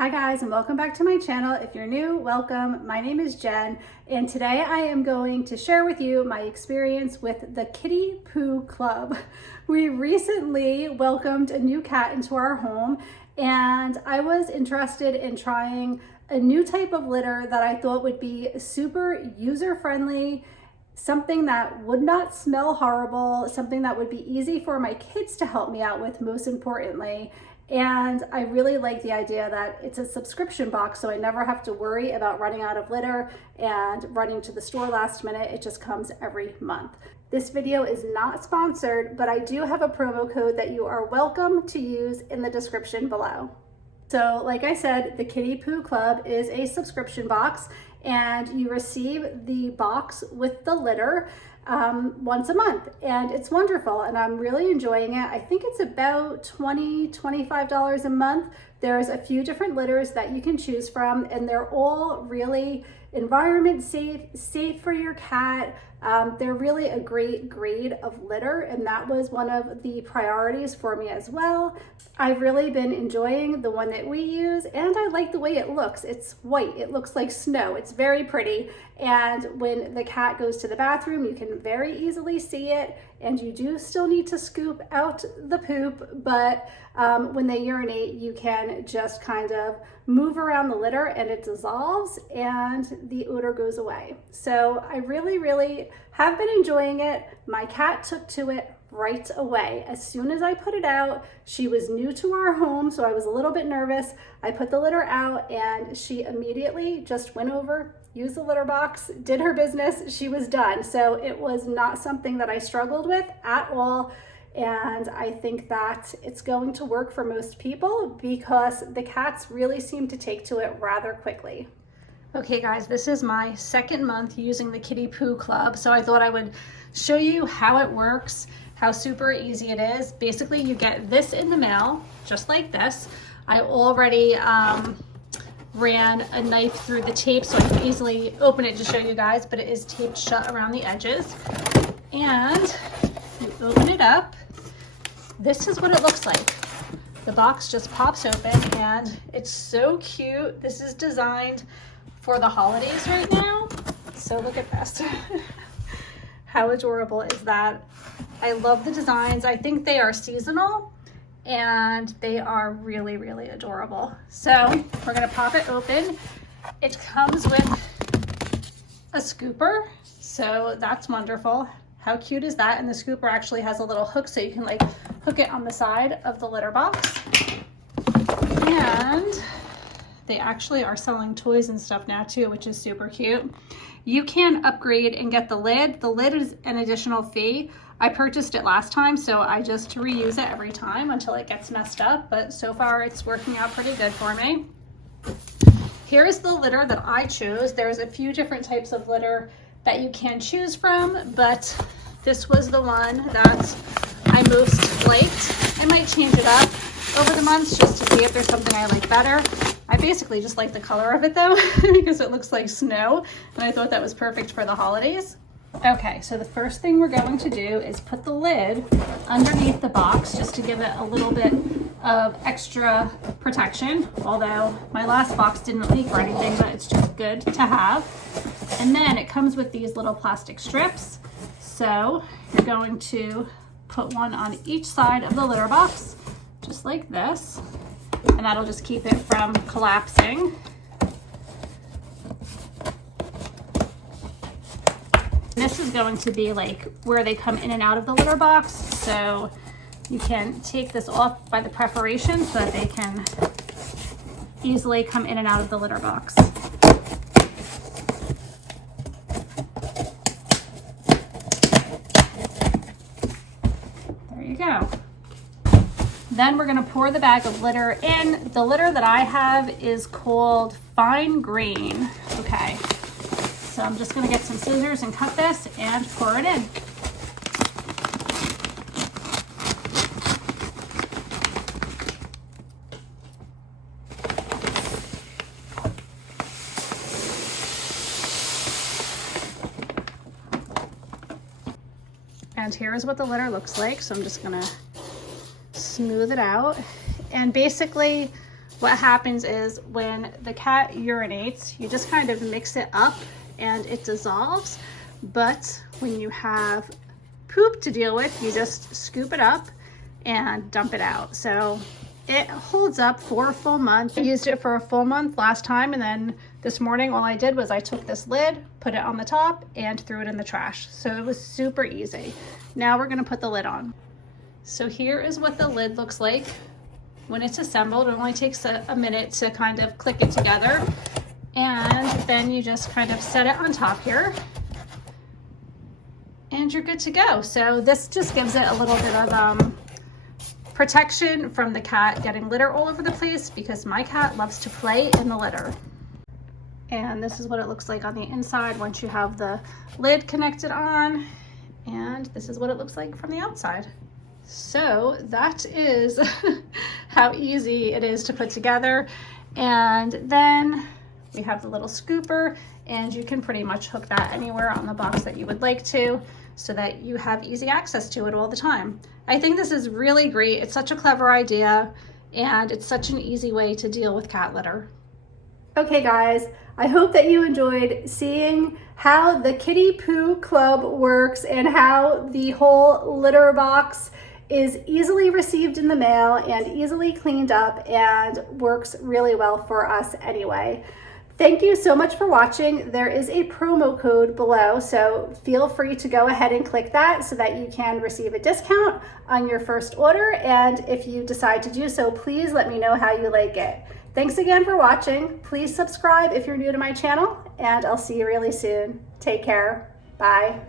Hi guys, and welcome back to my channel. If you're new, welcome. My name is Jen, and today I am going to share with you my experience with the Kitty Poo Club. We recently welcomed a new cat into our home, and I was interested in trying a new type of litter that I thought would be super user-friendly, something that would not smell horrible, something that would be easy for my kids to help me out with, most importantly. And I really like the idea that it's a subscription box, so I never have to worry about running out of litter and running to the store last minute. It just comes every month. This video is not sponsored, but I do have a promo code that you are welcome to use in the description below. So like I said, the Kitty Poo Club is a subscription box, and you receive the box with the litter once a month, and it's wonderful, and I'm really enjoying it. I think it's about $25 a month. There's a few different litters that you can choose from, and they're all really environment safe for your cat. They're really a great grade of litter, and that was one of the priorities for me as well. I've really been enjoying the one that we use, and I like the way it looks. It's white, it looks like snow, it's very pretty, and when the cat goes to the bathroom, you can very easily see it, and you do still need to scoop out the poop, but when they urinate, you can just kind of move around the litter and it dissolves and the odor goes away. So I really have been enjoying it. My cat took to it right away. As soon as I put it out, she was new to our home, so I was a little bit nervous. I put the litter out and she immediately just went over, used the litter box, did her business, she was done. So it was not something that I struggled with at all. And I think that it's going to work for most people because the cats really seem to take to it rather quickly. Okay guys, this is my second month using the Kitty Poo Club, so I thought I would show you how it works, how super easy it is. Basically, you get this in the mail, just like this. I already ran a knife through the tape so I can easily open it to show you guys, but it is taped shut around the edges. And you open it up. This is what it looks like. The box just pops open and it's so cute. This is designed for the holidays right now. So look at this. How adorable is that? I love the designs. I think they are seasonal and they are really adorable. So we're gonna pop it open. It comes with a scooper, so that's wonderful. How cute is that? And the scooper actually has a little hook so you can like hook it on the side of the litter box. And they actually are selling toys and stuff now too, which is super cute. You can upgrade and get the lid. The lid is an additional fee. I purchased it last time, so I just reuse it every time until it gets messed up, but so far it's working out pretty good for me. Here's the litter that I chose. There's a few different types of litter that you can choose from, but this was the one that I most liked. I might change it up over the months just to see if there's something I like better. I basically just like the color of it though, because it looks like snow, and I thought that was perfect for the holidays. Okay, so the first thing we're going to do is put the lid underneath the box just to give it a little bit of extra protection, although my last box didn't leak or anything, but it's just good to have. And then it comes with these little plastic strips. So you're going to put one on each side of the litter box, just like this, and that'll just keep it from collapsing. This is going to be like where they come in and out of the litter box, so you can take this off by the perforation so that they can easily come in and out of the litter box. There you go. Then we're going to pour the bag of litter in. The litter that I have is called Fine Grain. Okay. So I'm just going to get some scissors and cut this and pour it in. And here is what the litter looks like. So I'm just going to smooth it out. And basically what happens is when the cat urinates, you just kind of mix it up and it dissolves. But when you have poop to deal with, you just scoop it up and dump it out. So it holds up for a full month. I used it for a full month last time, and then this morning all I did was I took this lid, put it on the top, and threw it in the trash. So it was super easy. Now we're gonna put the lid on. So here is what the lid looks like when it's assembled. It only takes a minute to kind of click it together. And then you just kind of set it on top here and you're good to go. So this just gives it a little bit of protection from the cat getting litter all over the place, because my cat loves to play in the litter. And this is what it looks like on the inside once you have the lid connected on. And this is what it looks like from the outside. So that is how easy it is to put together. And then we have the little scooper, and you can pretty much hook that anywhere on the box that you would like to, so that you have easy access to it all the time. I think this is really great. It's such a clever idea, and it's such an easy way to deal with cat litter. Okay guys, I hope that you enjoyed seeing how the Kitty Poo Club works and how the whole litter box is easily received in the mail and easily cleaned up and works really well for us anyway. Thank you so much for watching. There is a promo code below, so feel free to go ahead and click that so that you can receive a discount on your first order. And if you decide to do so, please let me know how you like it. Thanks again for watching. Please subscribe if you're new to my channel, and I'll see you really soon. Take care. Bye.